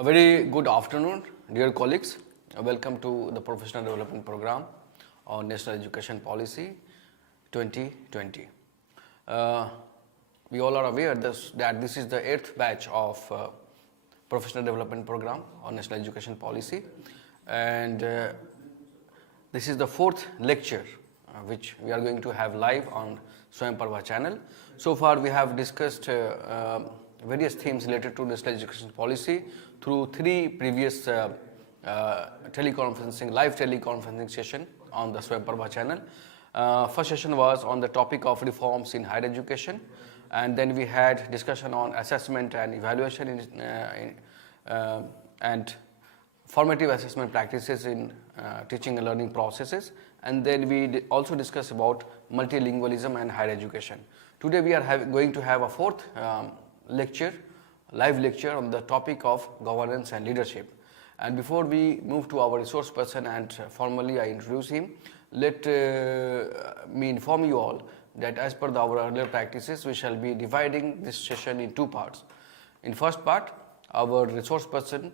A very good afternoon, dear colleagues. Welcome to the Professional Development Program on National Education Policy 2020. We all are aware that this is the 8th batch of Professional Development Program on National Education Policy, and this is the 4th lecture which we are going to have live on Swayam Prabha channel. So far we have discussed various themes related to national education policy through 3 previous live teleconferencing session on the Swayam Prabha channel. First session was on the topic of reforms in higher education, and then we had discussion on assessment and evaluation and formative assessment practices in teaching and learning processes, and then we also discussed about multilingualism and higher education. Today we are going to have a 4th live lecture on the topic of governance and leadership. And before we move to our resource person and formally I introduce him, let me inform you all that as per our earlier practices, we shall be dividing this session in 2 parts. In first part, our resource person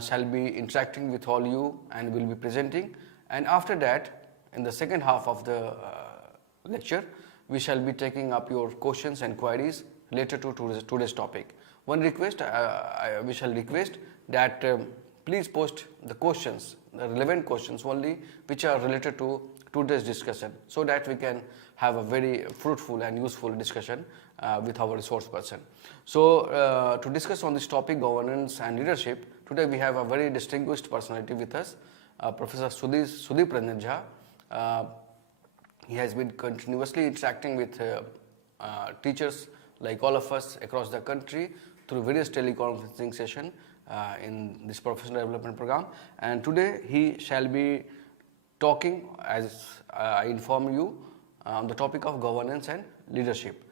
shall be interacting with all you and will be presenting, and after that, in the second half of the lecture, we shall be taking up your questions and queries related to today's topic. One request, we shall request that please post the questions, the relevant questions only which are related to today's discussion, so that we can have a very fruitful and useful discussion with our resource person. So to discuss on this topic, governance and leadership, today we have a very distinguished personality with us, Professor Sudeep Ranjan Jha. He has been continuously interacting with teachers like all of us across the country through various teleconferencing sessions in this professional development program, and today he shall be talking, as I inform you, on the topic of governance and leadership.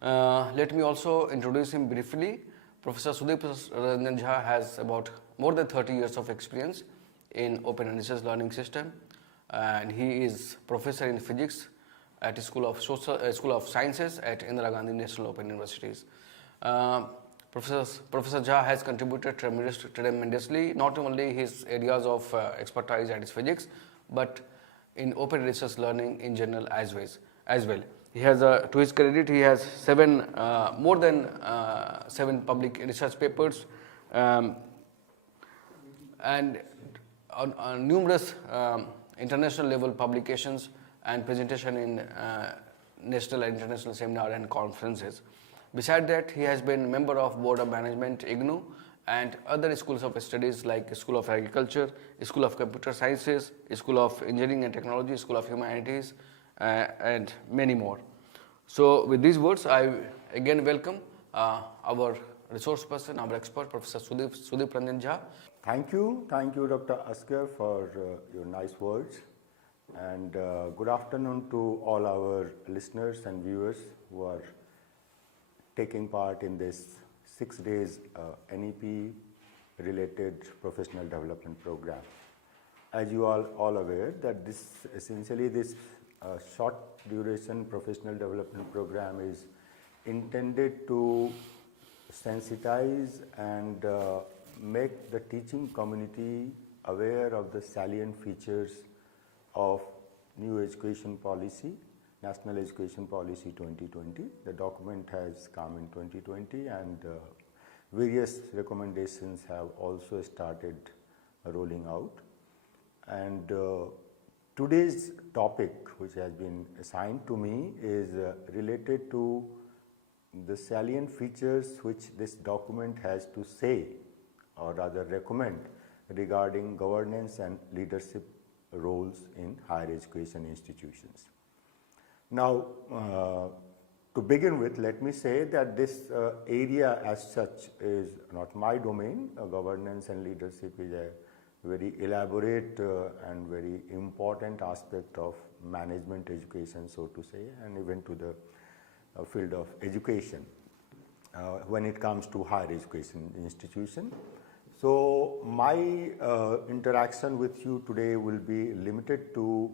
Let me also introduce him briefly. Professor Sudeep Ranjan Jha has about more than 30 years of experience in open and research learning system, and he is professor in physics at School of Sciences at Indira Gandhi National Open Universities. Professor Jha has contributed tremendously, not only his areas of expertise at his physics, but in open research learning in general as well. He has, to his credit, he has more than 7 public research papers and on numerous international level publications and presentation in national and international seminar and conferences. Beside that, he has been member of Board of Management, IGNOU, and other schools of studies like School of Agriculture, School of Computer Sciences, School of Engineering and Technology, School of Humanities, and many more. So with these words, I again welcome our resource person, our expert, Professor Sudeep Ranjan Jha. Thank you, Dr. Asghar, for your nice words, and good afternoon to all our listeners and viewers who are taking part in this 6 days NEP related professional development program. As you are all aware that this short duration professional development program is intended to sensitize and make the teaching community aware of the salient features of new education policy, National Education Policy 2020. The document has come in 2020, and various recommendations have also started rolling out. And today's topic, which has been assigned to me, is related to the salient features which this document has to say, or rather recommend, regarding governance and leadership roles in higher education institutions. Now, to begin with, let me say that this area as such is not my domain. Governance and leadership is a very elaborate and very important aspect of management education, so to say, and even to the field of education when it comes to higher education institution. So my interaction with you today will be limited to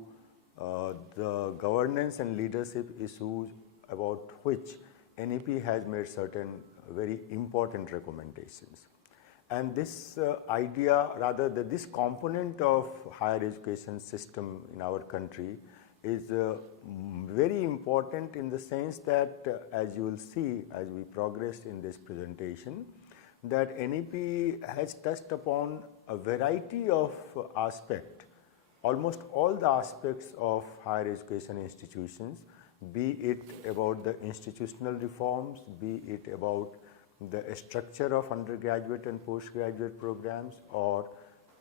the governance and leadership issues about which NEP has made certain very important recommendations. And this idea, rather this component of higher education system in our country is very important in the sense that as you will see as we progress in this presentation, that NEP has touched upon a variety of aspects, almost all the aspects of higher education institutions, be it about the institutional reforms, be it about the structure of undergraduate and postgraduate programs, or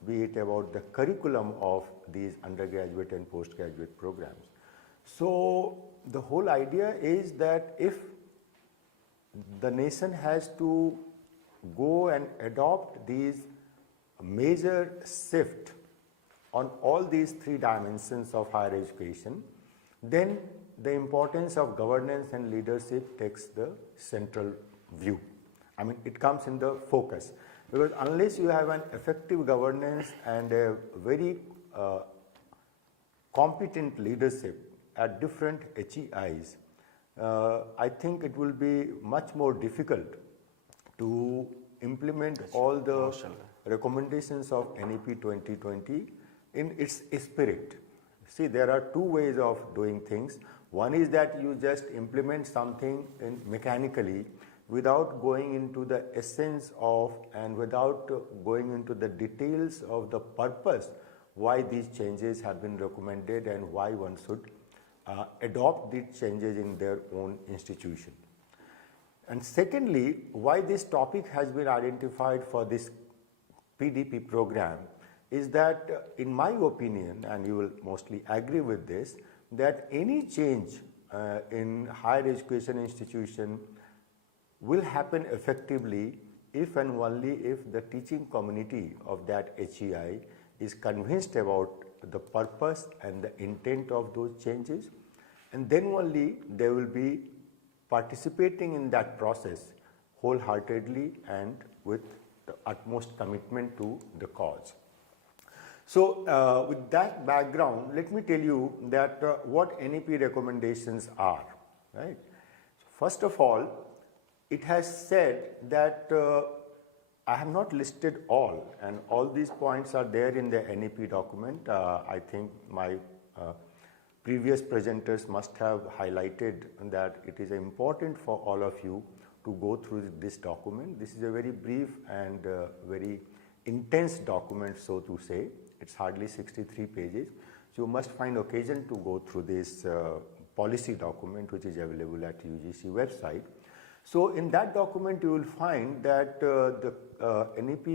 be it about the curriculum of these undergraduate and postgraduate programs. So the whole idea is that if the nation has to go and adopt these major shift on all these three dimensions of higher education, then the importance of governance and leadership takes the central view. I mean, it comes in the focus, because unless you have an effective governance and a very competent leadership at different HEIs, I think it will be much more difficult to implement all the recommendations of NEP 2020 in its spirit. See, there are two ways of doing things. One is that you just implement something mechanically without going into the essence of and without going into the details of the purpose why these changes have been recommended and why one should adopt these changes in their own institution. And secondly, why this topic has been identified for this PDP program is that, in my opinion, and you will mostly agree with this, that any change in higher education institution will happen effectively if and only if the teaching community of that HEI is convinced about the purpose and the intent of those changes, and then only they will be participating in that process wholeheartedly and with the utmost commitment to the cause. So with that background, let me tell you that what NEP recommendations are, right? First of all, it has said that I have not listed all, and all these points are there in the NEP document. I think my previous presenters must have highlighted that it is important for all of you to go through this document. This is a very brief and very intense document, so to say. It's hardly 63 pages. So you must find occasion to go through this policy document, which is available at UGC website. So in that document, you will find that the NEP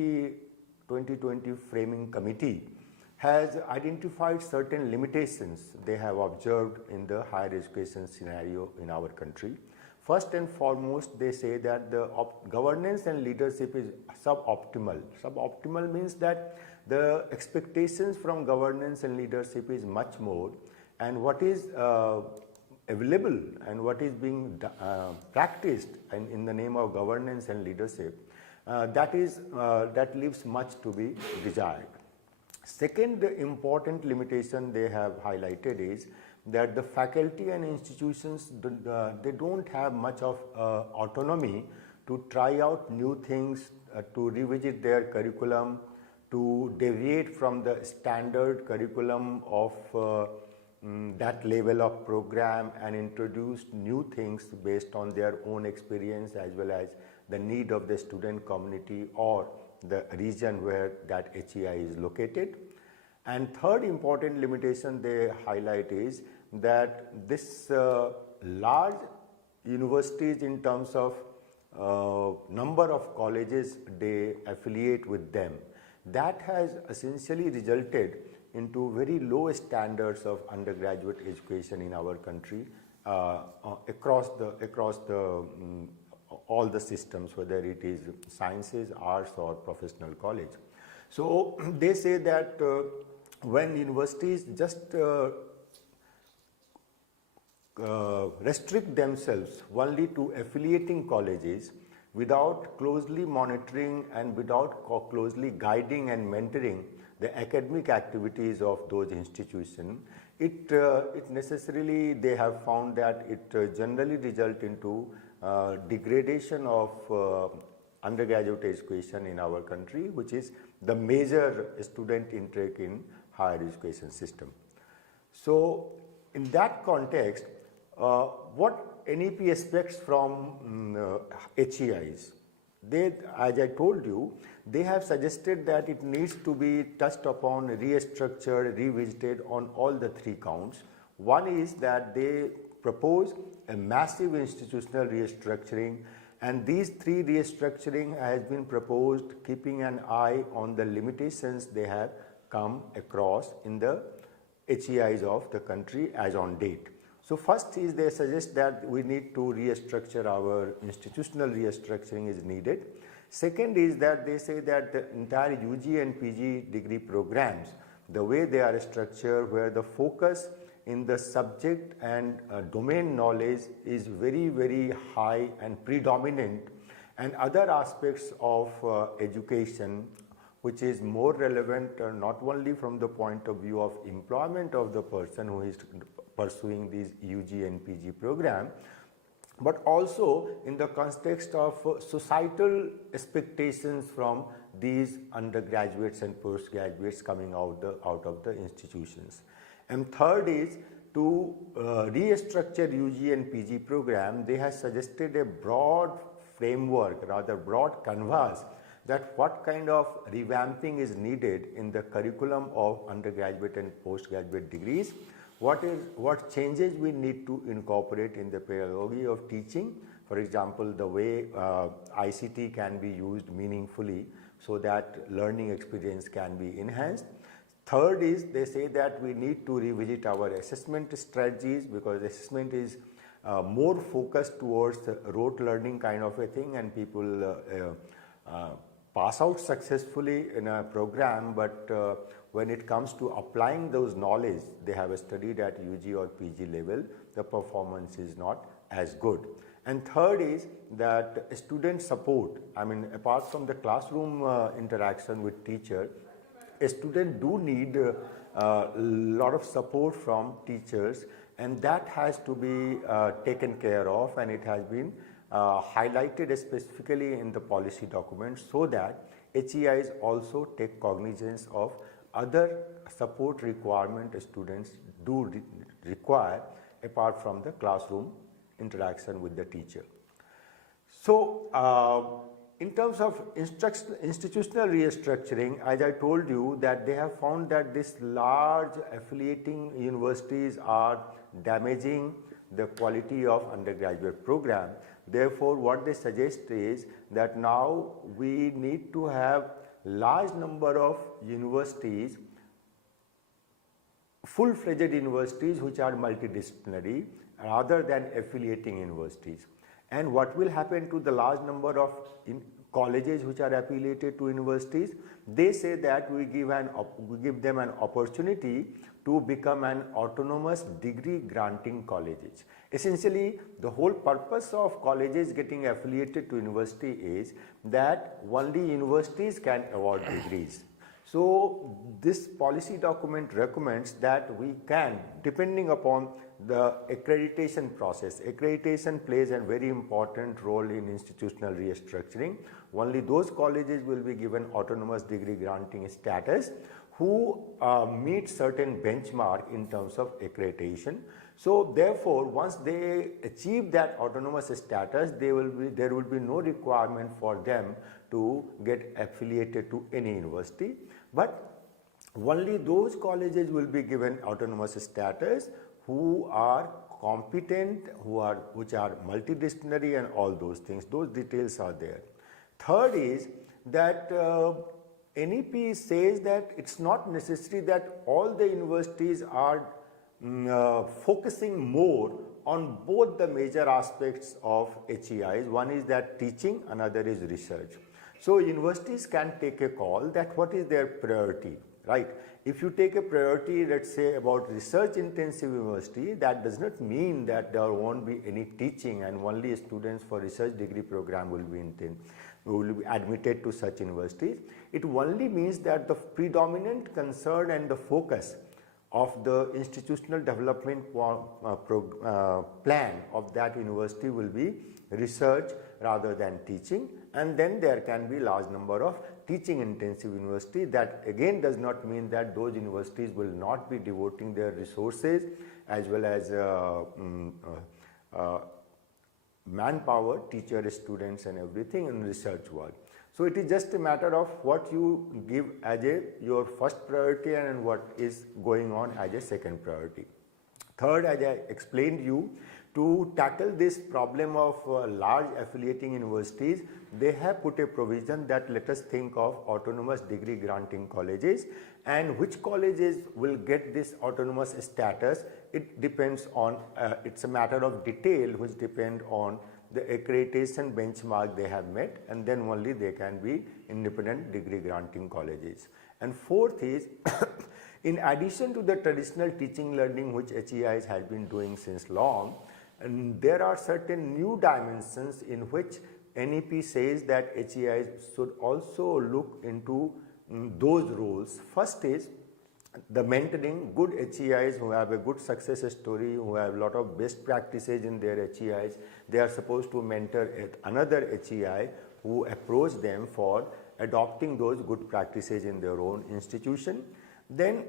2020 Framing Committee has identified certain limitations they have observed in the higher education scenario in our country. First and foremost, they say that the governance and leadership is suboptimal. Suboptimal means that the expectations from governance and leadership is much more, and what is available and what is being practiced in the name of governance and leadership, that leaves much to be desired. Second important limitation they have highlighted is that the faculty and institutions, they don't have much of autonomy to try out new things, to revisit their curriculum, to deviate from the standard curriculum of that level of program and introduce new things based on their own experience as well as the need of the student community or the region where that HEI is located. And third important limitation they highlight is that this large universities in terms of number of colleges they affiliate with them, that has essentially resulted into very low standards of undergraduate education in our country across all the systems, whether it is sciences, arts or professional college. So they say that when universities just restrict themselves only to affiliating colleges without closely monitoring and without closely guiding and mentoring the academic activities of those institutions, it necessarily, they have found that it generally result into degradation of undergraduate education in our country, which is the major student intake in higher education system. So in that context, what NEP expects from HEIs? They, as I told you, they have suggested that it needs to be touched upon, restructured, revisited on all the three counts. One is that they propose a massive institutional restructuring, and these three restructuring has been proposed keeping an eye on the limitations they have come across in the HEIs of the country as on date. So first is they suggest that we need to restructure, our institutional restructuring is needed. Second is that they say that the entire UG and PG degree programs, the way they are structured, where the focus in the subject and domain knowledge is very, very high and predominant, and other aspects of education which is more relevant not only from the point of view of employment of the person who is pursuing these UG and PG program, but also in the context of societal expectations from these undergraduates and postgraduates coming out of the institutions. And third is to restructure UG and PG program. They have suggested a broad framework, rather broad canvas, that what kind of revamping is needed in the curriculum of undergraduate and postgraduate degrees, what changes we need to incorporate in the pedagogy of teaching. For example, the way ICT can be used meaningfully so that learning experience can be enhanced. Third is they say that we need to revisit our assessment strategies, because assessment is more focused towards rote learning kind of a thing, and people pass out successfully in a program, but when it comes to applying those knowledge they have studied at UG or PG level, the performance is not as good. And third is that student support, I mean, apart from the classroom interaction with teacher, a student do need a lot of support from teachers, and that has to be taken care of, and it has been highlighted specifically in the policy documents, so that HEIs also take cognizance of other support requirement students do require apart from the classroom interaction with the teacher. So in terms of institutional restructuring, as I told you, that they have found that this large affiliating universities are damaging the quality of undergraduate program. Therefore, what they suggest is that now we need to have large number of universities, full-fledged universities which are multidisciplinary rather than affiliating universities. And what will happen to the large number of colleges which are affiliated to universities? They say that we give them an opportunity to become an autonomous degree granting colleges. Essentially, the whole purpose of colleges getting affiliated to university is that only universities can award degrees. So this policy document recommends that we can, depending upon the accreditation process, accreditation plays a very important role in institutional restructuring. Only those colleges will be given autonomous degree granting status who meet certain benchmark in terms of accreditation. So therefore, once they achieve that autonomous status, there will be no requirement for them to get affiliated to any university, but only those colleges will be given autonomous status who are competent, which are multidisciplinary and all those things. Those details are there. Third is that NEP says that it's not necessary that all the universities are focusing more on both the major aspects of HEIs. One is that teaching, another is research. So universities can take a call that what is their priority, right? If you take a priority, let's say about research intensive university, that does not mean that there won't be any teaching and only students for research degree program will be admitted to such universities. It only means that the predominant concern and the focus of the institutional development plan of that university will be research rather than teaching, and then there can be large number of teaching intensive universities. That again does not mean that those universities will not be devoting their resources as well as manpower, teachers, students and everything in research work. So it is just a matter of what you give as your first priority and what is going on as a second priority. Third, as I explained you, to tackle this problem of large affiliating universities, they have put a provision that let us think of autonomous degree granting colleges, and which colleges will get this autonomous status. It depends on, it's a matter of detail which depend on the accreditation benchmark they have met, and then only they can be independent degree granting colleges. And fourth is, in addition to the traditional teaching learning which HEIs has been doing since long, and there are certain new dimensions in which NEP says that HEIs should also look into those roles. First is the mentoring. Good HEIs who have a good success story, who have a lot of best practices in their HEIs, they are supposed to mentor another HEI who approach them for adopting those good practices in their own institution. Then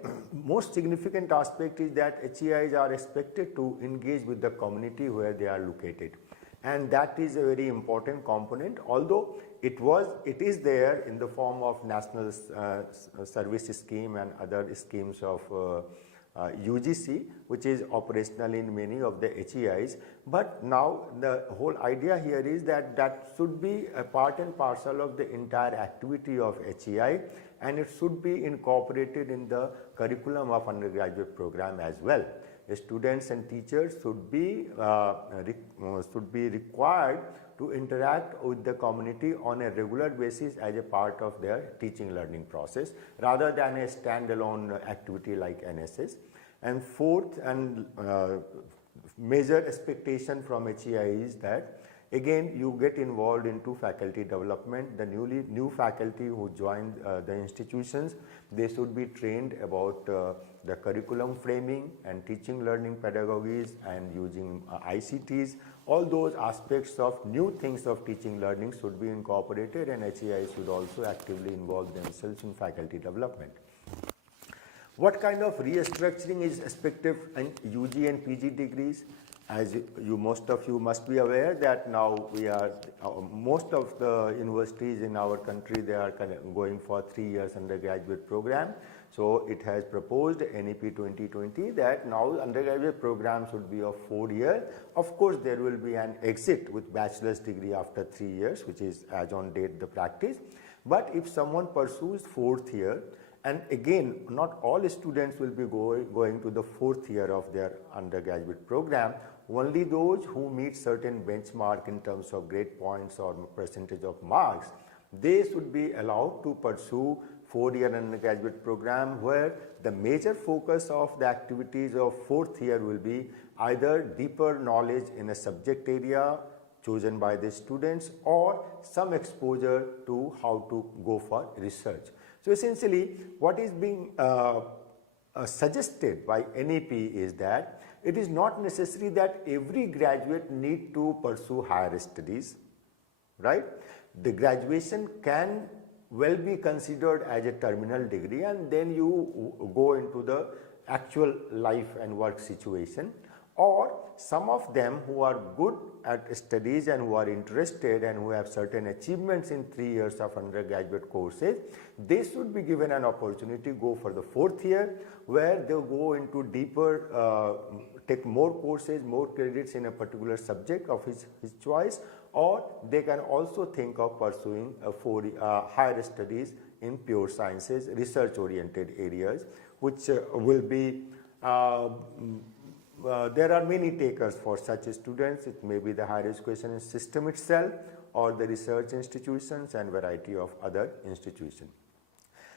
most significant aspect is that HEIs are expected to engage with the community where they are located, and that is a very important component. Although it is there in the form of national service scheme and other schemes of UGC, which is operational in many of the HEIs, but now the whole idea here is that that should be a part and parcel of the entire activity of HEI, and it should be incorporated in the curriculum of undergraduate program as well. The students and teachers should be required to interact with the community on a regular basis as a part of their teaching learning process, rather than a standalone activity like NSS. And fourth and major expectation from HEI is that again you get involved into faculty development. The new faculty who join the institutions, they should be trained about the curriculum framing and teaching learning pedagogies and using ICTs. All those aspects of new things of teaching learning should be incorporated, and HEI should also actively involve themselves in faculty development. What kind of restructuring is expected in UG and PG degrees? As most of you must be aware that now we are, most of the universities in our country, they are going for 3 years undergraduate program. So it has proposed NEP-2020 that now undergraduate program should be of 4 years. Of course, there will be an exit with bachelor's degree after 3 years, which is as on date the practice. But if someone pursues 4th year, and again, not all students will be going to the 4th year of their undergraduate program. Only those who meet certain benchmark in terms of grade points or percentage of marks, they should be allowed to pursue 4-year undergraduate program, where the major focus of the activities of 4th year will be either deeper knowledge in a subject area chosen by the students, or some exposure to how to go for research. So essentially, what is being suggested by NEP is that it is not necessary that every graduate need to pursue higher studies, right? The graduation can well be considered as a terminal degree, and then you go into the actual life and work situation. Or some of them who are good at studies and who are interested and who have certain achievements in 3 years of undergraduate courses, they should be given an opportunity to go for the 4th year, where they go into deeper, take more courses, more credits in a particular subject of his choice, or they can also think of pursuing higher studies in pure sciences, research oriented areas, which will be there are many takers for such students. It may be the higher education system itself, or the research institutions and variety of other institutions.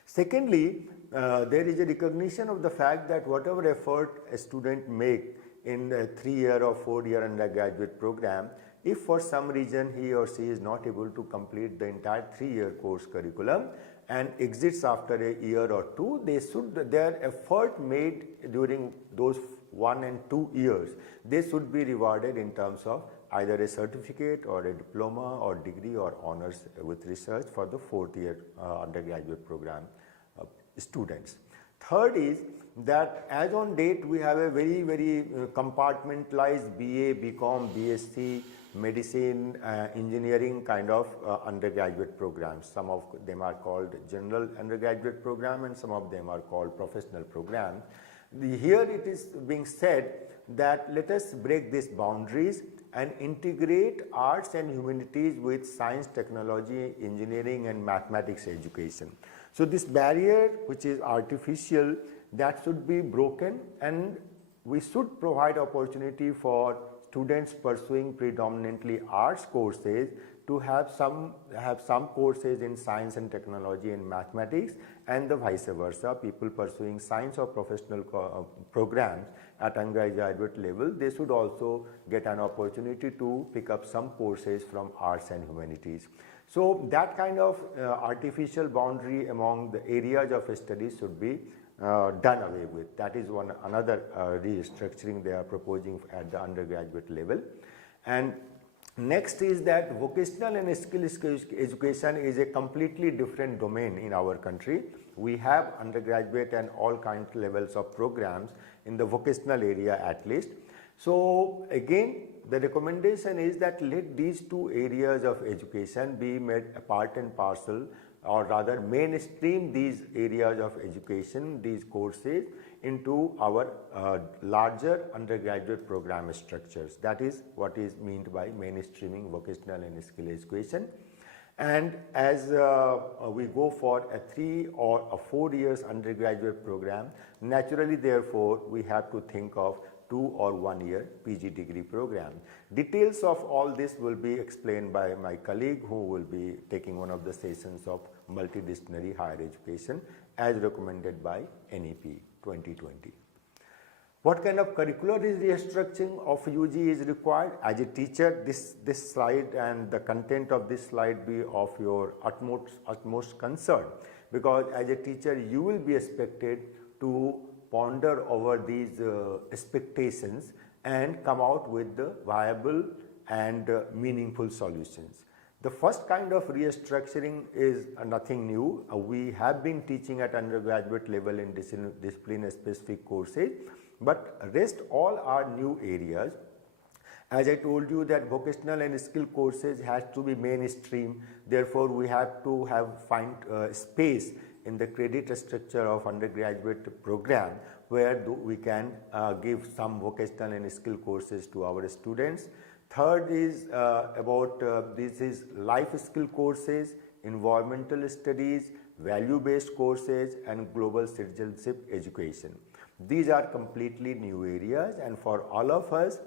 Secondly, there is a recognition of the fact that whatever effort a student make in a 3-year or 4-year undergraduate program, if for some reason he or she is not able to complete the entire 3-year course curriculum and exits after a year or two, their effort made during those 1 and 2 years, they should be rewarded in terms of either a certificate or a diploma or degree or honors with research for the 4th year undergraduate program students. Third is that as on date we have a very compartmentalized BA, BCom, BSc, medicine, engineering kind of undergraduate programs. Some of them are called general undergraduate program and some of them are called professional programs. Here it is being said that let us break these boundaries and integrate arts and humanities with science, technology, engineering and mathematics education. So this barrier which is artificial, that should be broken, and we should provide opportunity for students pursuing predominantly arts courses to have some courses in science and technology and mathematics, and the vice versa. People pursuing science or professional programs at undergraduate level, they should also get an opportunity to pick up some courses from arts and humanities. So that kind of artificial boundary among the areas of studies should be done away with. That is another restructuring they are proposing at the undergraduate level. And next is that vocational and skill education is a completely different domain in our country. We have undergraduate and all kinds of levels of programs in the vocational area at least. So again, the recommendation is that let these two areas of education be made a part and parcel, or rather mainstream these areas of education, these courses into our larger undergraduate program structures. That is what is meant by mainstreaming vocational and skill education. And as we go for a 3 or a 4 years undergraduate program, naturally therefore we have to think of 2 or 1 year PG degree program. Details of all this will be explained by my colleague who will be taking one of the sessions of multidisciplinary higher education as recommended by NEP 2020. What kind of curricular restructuring of UG is required? As a teacher, this slide and the content of this slide be of your utmost concern, because as a teacher you will be expected to ponder over these expectations and come out with the viable and meaningful solutions. The first kind of restructuring is nothing new. We have been teaching at undergraduate level in discipline specific courses, but rest all are new areas. As I told you that vocational and skill courses has to be mainstream, therefore we have to find space in the credit structure of undergraduate program where we can give some vocational and skill courses to our students. Third is this is life skill courses, environmental studies, value-based courses and global citizenship education. These are completely new areas, and for all of us,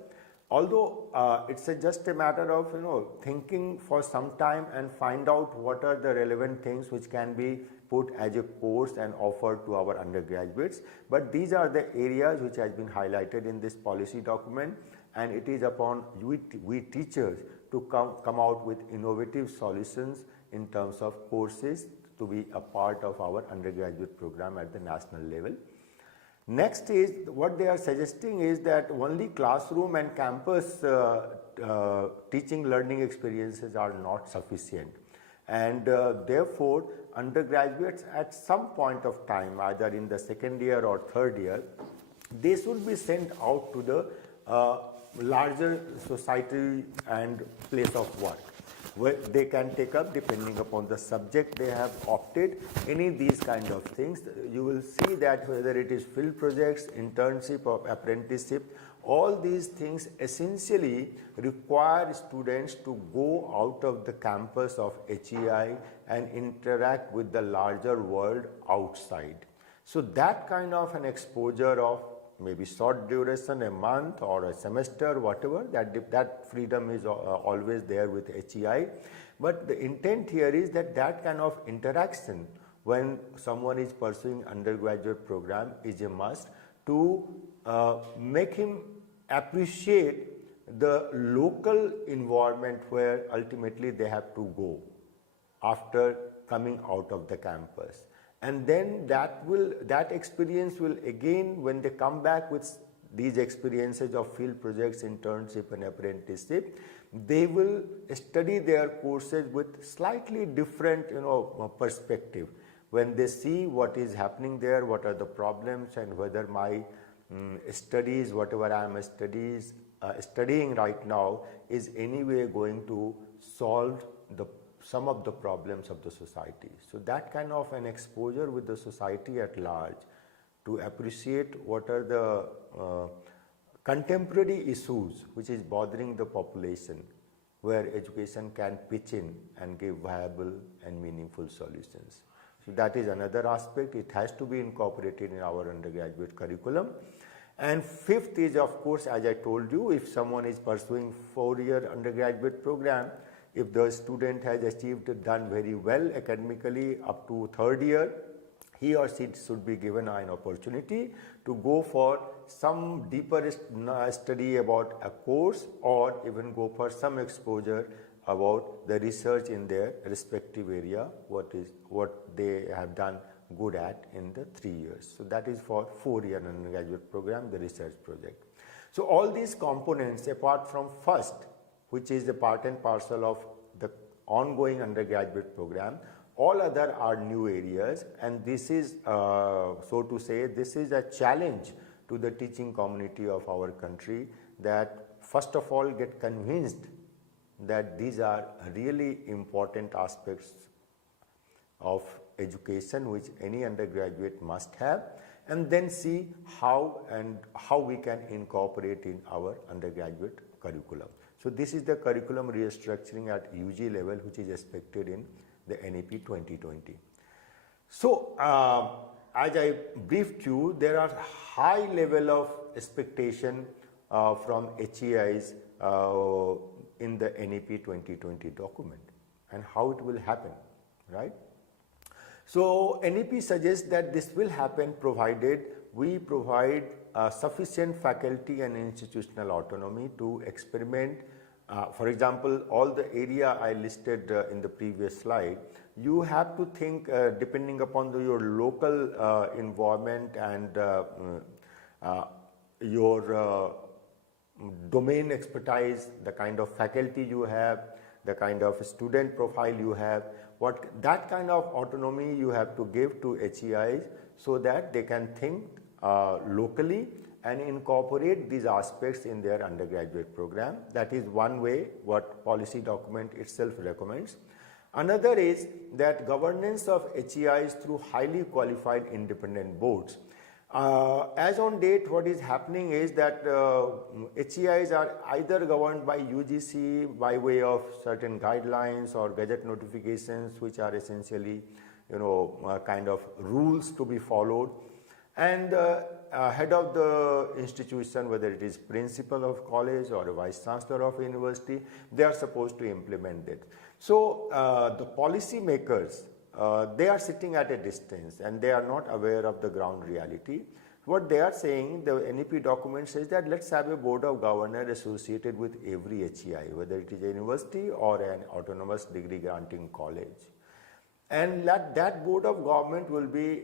although it's just a matter of thinking for some time and find out what are the relevant things which can be put as a course and offered to our undergraduates, but these are the areas which has been highlighted in this policy document, and it is upon we teachers to come out with innovative solutions in terms of courses to be a part of our undergraduate program at the national level. Next is what they are suggesting is that only classroom and campus teaching learning experiences are not sufficient, and therefore undergraduates at some point of time, either in the second year or third year, they should be sent out to the larger society and place of work, where they can take up, depending upon the subject they have opted, any these kind of things. You will see that whether it is field projects, internship or apprenticeship, all these things essentially require students to go out of the campus of HEI and interact with the larger world outside. So that kind of an exposure of maybe short duration, a month or a semester, whatever, that freedom is always there with HEI. But the intent here is that kind of interaction when someone is pursuing undergraduate program is a must to make him appreciate the local environment where ultimately they have to go after coming out of the campus. And then that experience will again, when they come back with these experiences of field projects, internship and apprenticeship, they will study their courses with slightly different perspective. When they see what is happening there, what are the problems, and whether my studies, whatever I am studying right now, is anyway going to solve some of the problems of the society. So that kind of an exposure with the society at large to appreciate what are the contemporary issues which is bothering the population, where education can pitch in and give viable and meaningful solutions. So that is another aspect. It has to be incorporated in our undergraduate curriculum. And fifth is, of course, as I told you, if someone is pursuing 4-year undergraduate program, if the student has done very well academically up to 3rd year, he or she should be given an opportunity to go for some deeper study about a course, or even go for some exposure about the research in their respective area, what they have done good at in the 3 years. So that is for 4-year undergraduate program, the research project. So all these components, apart from first, which is the part and parcel of the ongoing undergraduate program, all other are new areas, and this is, so to say, this is a challenge to the teaching community of our country, that first of all get convinced that these are really important aspects of education which any undergraduate must have, and then see how we can incorporate in our undergraduate curriculum. So this is the curriculum restructuring at UG level which is expected in the NEP-2020. So as I briefed you, there are high level of expectation from HEIs in the NEP-2020 document, and how it will happen, right? So NEP suggests that this will happen provided we provide sufficient faculty and institutional autonomy to experiment. For example, all the area I listed in the previous slide, you have to think depending upon your local environment and your domain expertise, the kind of faculty you have, the kind of student profile you have, that kind of autonomy you have to give to HEIs so that they can think locally and incorporate these aspects in their undergraduate program. That is one way what policy document itself recommends. Another is that governance of HEIs through highly qualified independent boards. As on date, what is happening is that HEIs are either governed by UGC by way of certain guidelines or gazette notifications, which are essentially, kind of rules to be followed, and head of the institution, whether it is principal of college or a vice chancellor of university, they are supposed to implement it. So the policy makers, they are sitting at a distance and they are not aware of the ground reality. What they are saying, the NEP document says that let's have a board of governors associated with every HEI, whether it is a university or an autonomous degree granting college. And that board of government will be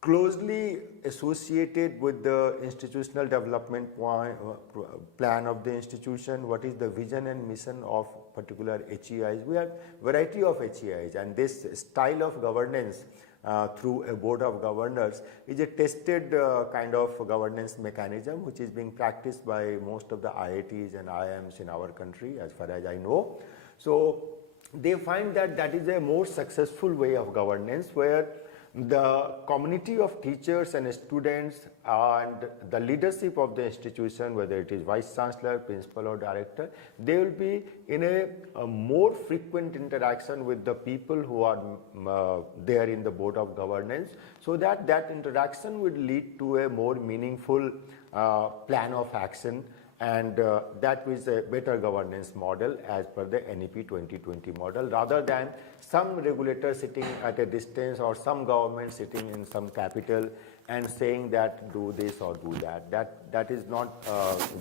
closely associated with the institutional development plan of the institution, what is the vision and mission of particular HEIs. We have variety of HEIs, and this style of governance through a board of governors is a tested kind of governance mechanism which is being practiced by most of the IITs and IIMs in our country, as far as I know. So they find that that is a more successful way of governance, where the community of teachers and students and the leadership of the institution, whether it is vice chancellor, principal or director, they will be in a more frequent interaction with the people who are there in the board of governance, so that interaction would lead to a more meaningful plan of action, and that is a better governance model as per the NEP 2020 model, rather than some regulator sitting at a distance or some government sitting in some capital and saying that do this or do that. That is not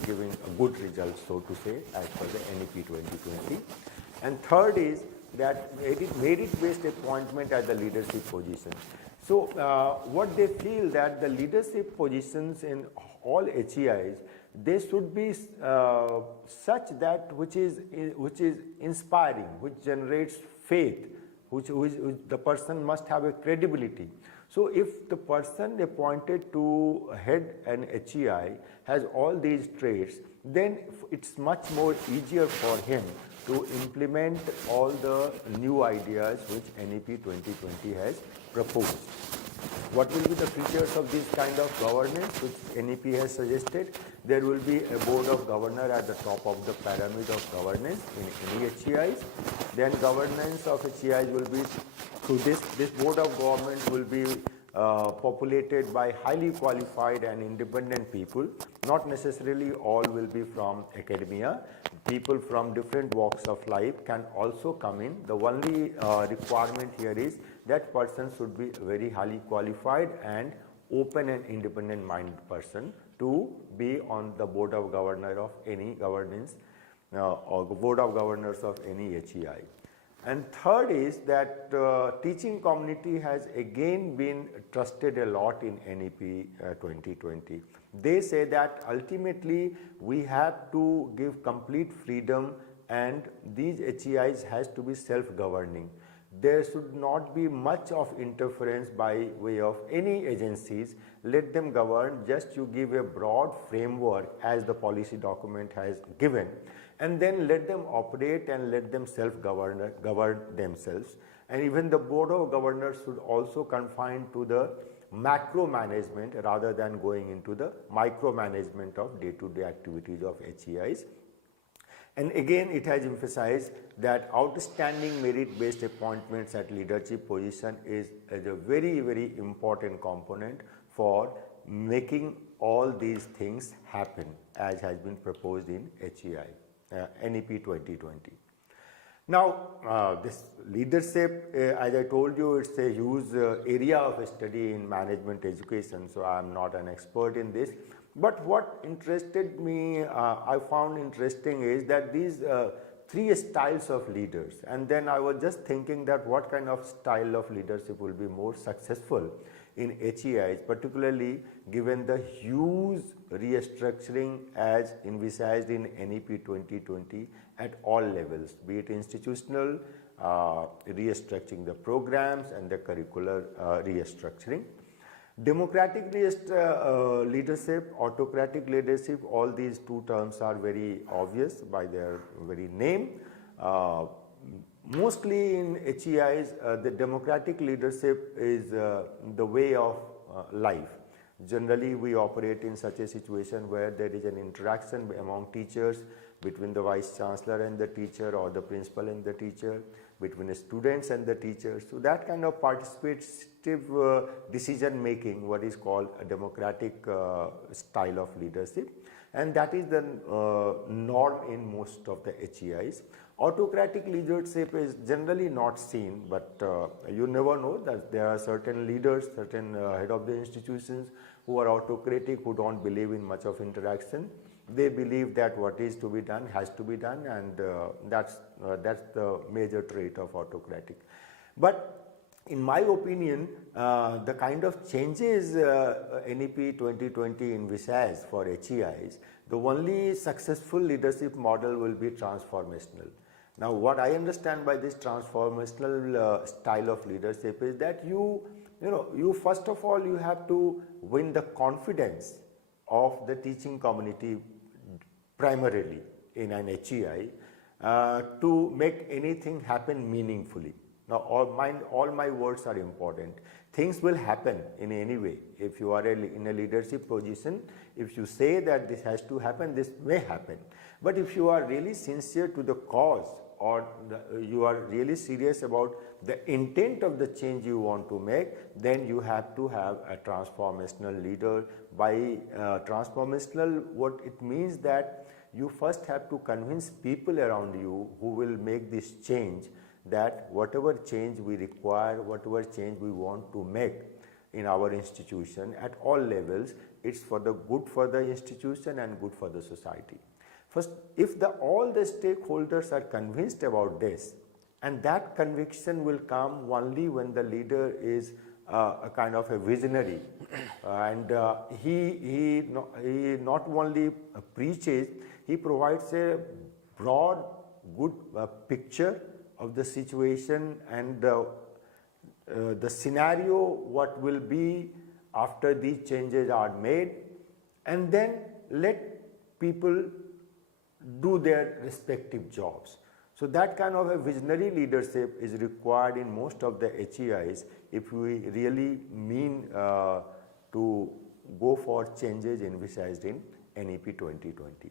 giving a good result, so to say, as per the NEP 2020. And third is that merit-based appointment at the leadership position. So what they feel that the leadership positions in all HEIs, they should be such that which is inspiring, which generates faith, which the person must have a credibility. So if the person appointed to head an HEI has all these traits, then it's much more easier for him to implement all the new ideas which NEP 2020 has proposed. What will be the features of this kind of governance which NEP has suggested? There will be a board of governor at the top of the pyramid of governance in any HEIs. Then governance of HEIs will be through this board of government will be populated by highly qualified and independent people. Not necessarily all will be from academia. People from different walks of life can also come in. The only requirement here is that person should be very highly qualified and open and independent minded person to be on the board of governor of any governance or board of governors of any HEI. And third is that teaching community has again been trusted a lot in NEP 2020. They say that ultimately we have to give complete freedom and these HEIs has to be self-governing. There should not be much of interference by way of any agencies. Let them govern, just you give a broad framework as the policy document has given, and then let them operate and let them govern themselves. And even the board of governors should also confine to the macro management rather than going into the micro management of day-to-day activities of HEIs. And again, it has emphasized that outstanding merit-based appointments at leadership position is a very, very important component for making all these things happen as has been proposed in HEI, NEP 2020. Now, this leadership, as I told you, it's a huge area of study in management education, so I am not an expert in this. But what interested me, I found interesting is that these three styles of leaders, and then I was just thinking that what kind of style of leadership will be more successful in HEIs, particularly given the huge restructuring as envisaged in NEP 2020 at all levels, be it institutional, restructuring the programs and the curricular restructuring. Democratic leadership, autocratic leadership, all these two terms are very obvious by their very name. Mostly in HEIs, the democratic leadership is the way of life. Generally, we operate in such a situation where there is an interaction among teachers, between the vice chancellor and the teacher, or the principal and the teacher, between the students and the teachers. So that kind of participative decision making, what is called a democratic style of leadership, and that is the norm in most of the HEIs. Autocratic leadership is generally not seen, but you never know that there are certain leaders, certain head of the institutions who are autocratic, who don't believe in much of interaction. They believe that what is to be done has to be done, and that's the major trait of autocratic. But in my opinion, the kind of changes NEP 2020 envisages for HEIs, the only successful leadership model will be transformational. Now, what I understand by this transformational style of leadership is that you first of all, you have to win the confidence of the teaching community primarily in an HEI to make anything happen meaningfully. Now, all my words are important. Things will happen in any way. If you are in a leadership position, if you say that this has to happen, this may happen. But if you are really sincere to the cause, or you are really serious about the intent of the change you want to make, then you have to have a transformational leader. By transformational, what it means that you first have to convince people around you who will make this change, that whatever change we require, whatever change we want to make in our institution at all levels, it's for the good for the institution and good for the society. First, if all the stakeholders are convinced about this, and that conviction will come only when the leader is a kind of a visionary, and he not only preaches, he provides a broad, good picture of the situation and the scenario what will be after these changes are made, and then let people do their respective jobs. So that kind of a visionary leadership is required in most of the HEIs if we really mean to go for changes envisaged in NEP 2020.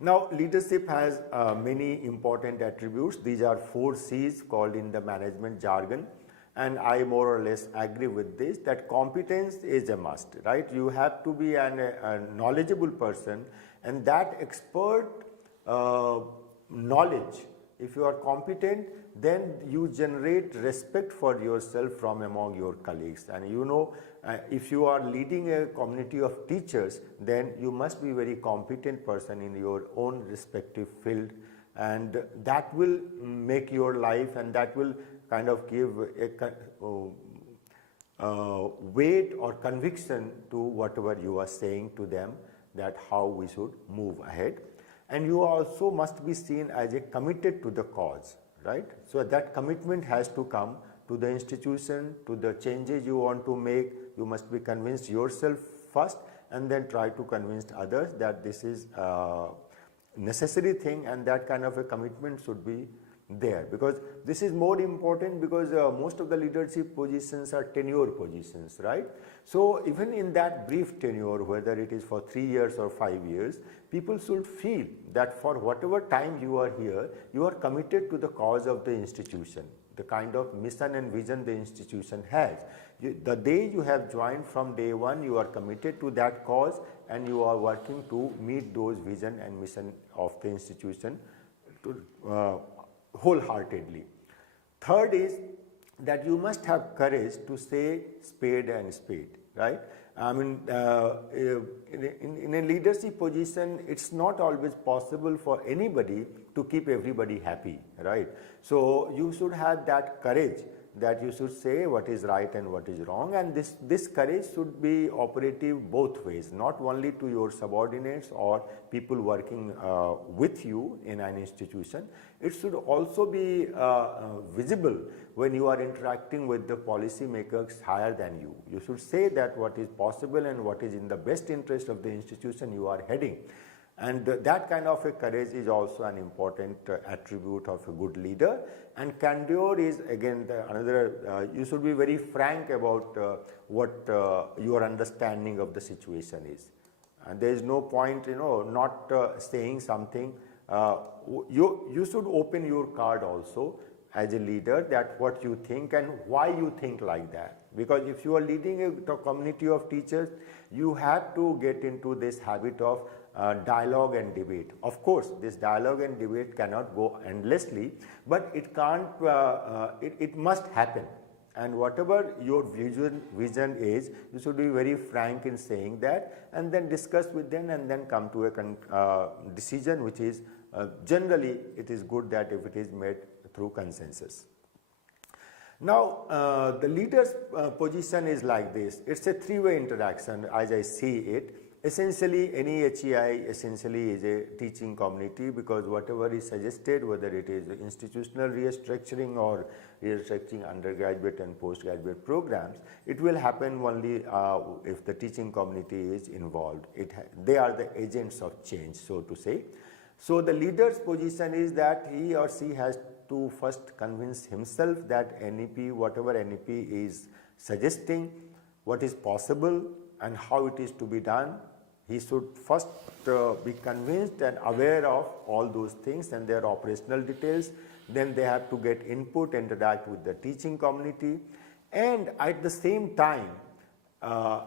Now, leadership has many important attributes. These are 4 C's called in the management jargon, and I more or less agree with this, that competence is a must, right? You have to be a knowledgeable person, and that expert knowledge, if you are competent, then you generate respect for yourself from among your colleagues. And you know, if you are leading a community of teachers, then you must be a very competent person in your own respective field, and that will make your life, and that will kind of give a weight or conviction to whatever you are saying to them, that how we should move ahead. And you also must be seen as a committed to the cause, right? So that commitment has to come to the institution, to the changes you want to make. You must be convinced yourself first, and then try to convince others that this is a necessary thing, and that kind of a commitment should be there, because this is more important, because most of the leadership positions are tenure positions, right? So even in that brief tenure, whether it is for 3 years or 5 years, people should feel that for whatever time you are here, you are committed to the cause of the institution, the kind of mission and vision the institution has. The day you have joined, from day one, you are committed to that cause, and you are working to meet those vision and mission of the institution to, wholeheartely. Third is that you must have courage to say spade and spade, right? I mean, in a leadership position, it's not always possible for anybody to keep everybody happy, right? So you should have that courage, that you should say what is right and what is wrong, and this courage should be operative both ways, not only to your subordinates or people working with you in an institution. It should also be visible when you are interacting with the policy makers higher than you. You should say that what is possible and what is in the best interest of the institution you are heading. And that kind of a courage is also an important attribute of a good leader. And candor is again another, you should be very frank about what your understanding of the situation is. And there is no point, not saying something. You should open your card also as a leader, that what you think and why you think like that. Because if you are leading a community of teachers, you have to get into this habit of dialogue and debate. Of course, this dialogue and debate cannot go endlessly, but it can't. It must happen. And whatever your vision is, you should be very frank in saying that, and then discuss with them, and then come to a decision, which is generally it is good that if it is made through consensus. Now, the leader's position is like this. It's a 3-way interaction as I see it. Essentially, any HEI essentially is a teaching community, because whatever is suggested, whether it is institutional restructuring or restructuring undergraduate and postgraduate programs, it will happen only if the teaching community is involved. They are the agents of change, so to say. So the leader's position is that he or she has to first convince himself that NEP, whatever NEP is suggesting, what is possible and how it is to be done. He should first be convinced and aware of all those things and their operational details. Then they have to get input, interact with the teaching community. And at the same time,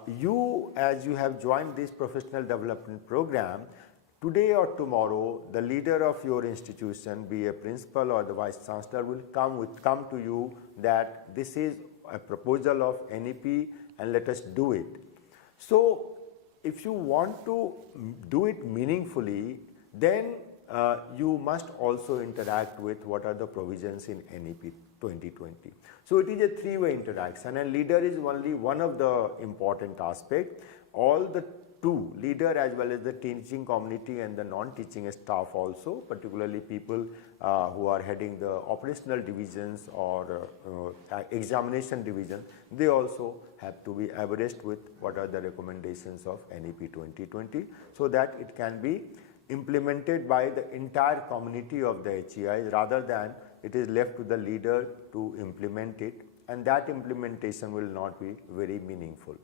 you, as you have joined this professional development program, today or tomorrow, the leader of your institution, be a principal or the vice chancellor, will come to you that this is a proposal of NEP and let us do it. So if you want to do it meaningfully, then you must also interact with what are the provisions in NEP 2020. So it is a three-way interaction, and leader is only one of the important aspects. All the two, leader as well as the teaching community and the non-teaching staff also, particularly people who are heading the operational divisions or examination division, they also have to be abreast with what are the recommendations of NEP 2020, so that it can be implemented by the entire community of the HEIs, rather than it is left to the leader to implement it, and that implementation will not be very meaningful.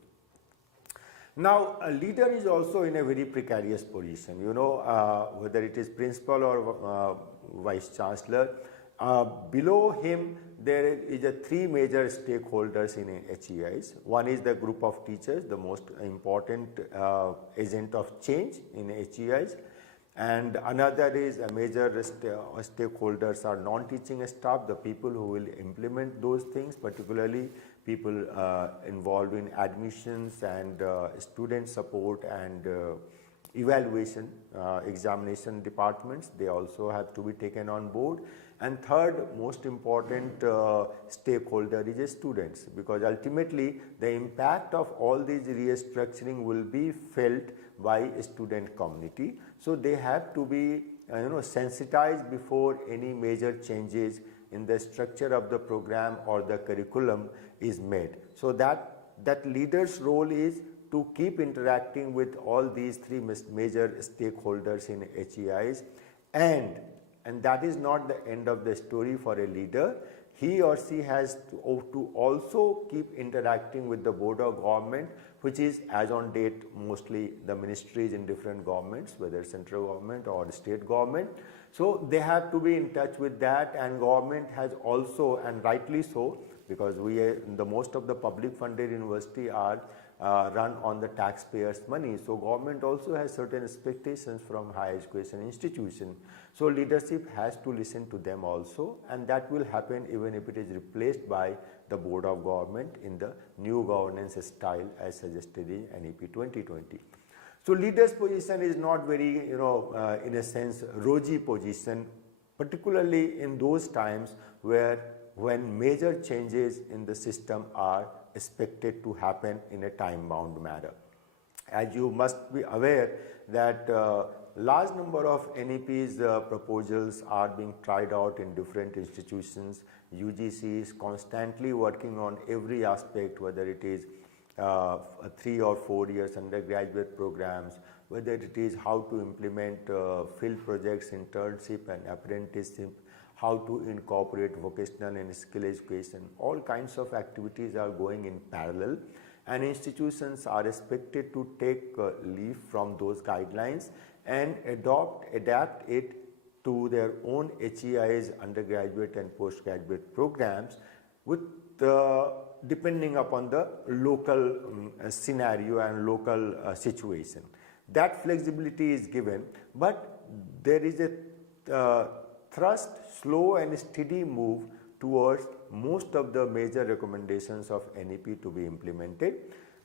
Now, a leader is also in a very precarious position, whether it is principal or vice chancellor. Below him, there is a three major stakeholders in HEIs. One is the group of teachers, the most important agent of change in HEIs. And another is a major stakeholders are non-teaching staff, the people who will implement those things, particularly people involved in admissions and student support and evaluation, examination departments. They also have to be taken on board. And third most important stakeholder is students, because ultimately the impact of all these restructuring will be felt by student community. So they have to be sensitized before any major changes in the structure of the program or the curriculum is made. So that leader's role is to keep interacting with all these three major stakeholders in HEIs, and that is not the end of the story for a leader. He or she has to also keep interacting with the board of government, which is as on date mostly the ministries in different governments, whether central government or state government. So they have to be in touch with that, and government has also, and rightly so, because the most of the public funded university are run on the taxpayers' money. So government also has certain expectations from higher education institution. So leadership has to listen to them also, and that will happen even if it is replaced by the board of government in the new governance style as suggested in NEP 2020. So leader's position is not very, in a sense, rosy position, particularly in those times when major changes in the system are expected to happen in a time-bound manner. As you must be aware that large number of NEP's proposals are being tried out in different institutions. UGC is constantly working on every aspect, whether it is 3 or 4 years undergraduate programs, whether it is how to implement field projects, internship and apprenticeship, how to incorporate vocational and skill education. All kinds of activities are going in parallel, and institutions are expected to take leaf from those guidelines and adapt it to their own HEI's undergraduate and postgraduate programs with depending upon the local scenario and local situation. That flexibility is given, but there is a thrust, slow and steady move towards most of the major recommendations of NEP to be implemented.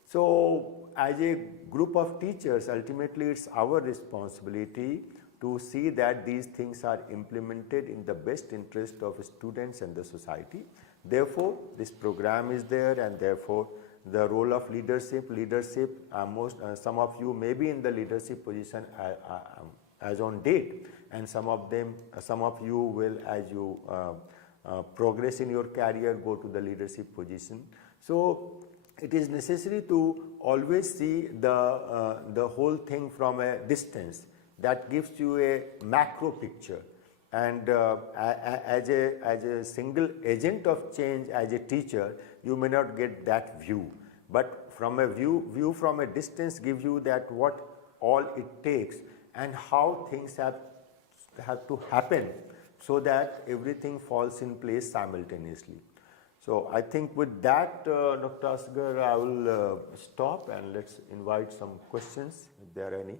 So as a group of teachers, ultimately it's our responsibility to see that these things are implemented in the best interest of students and the society. Therefore, this program is there, and therefore the role of leadership, some of you may be in the leadership position as on date, and some of you will, as you progress in your career, go to the leadership position. So it is necessary to always see the whole thing from a distance. That gives you a macro picture, and as a single agent of change, as a teacher, you may not get that view, but from a view from a distance gives you that what all it takes and how things have to happen so that everything falls in place simultaneously. So I think with that, Dr. Asgar, I will stop, and let's invite some questions if there are any.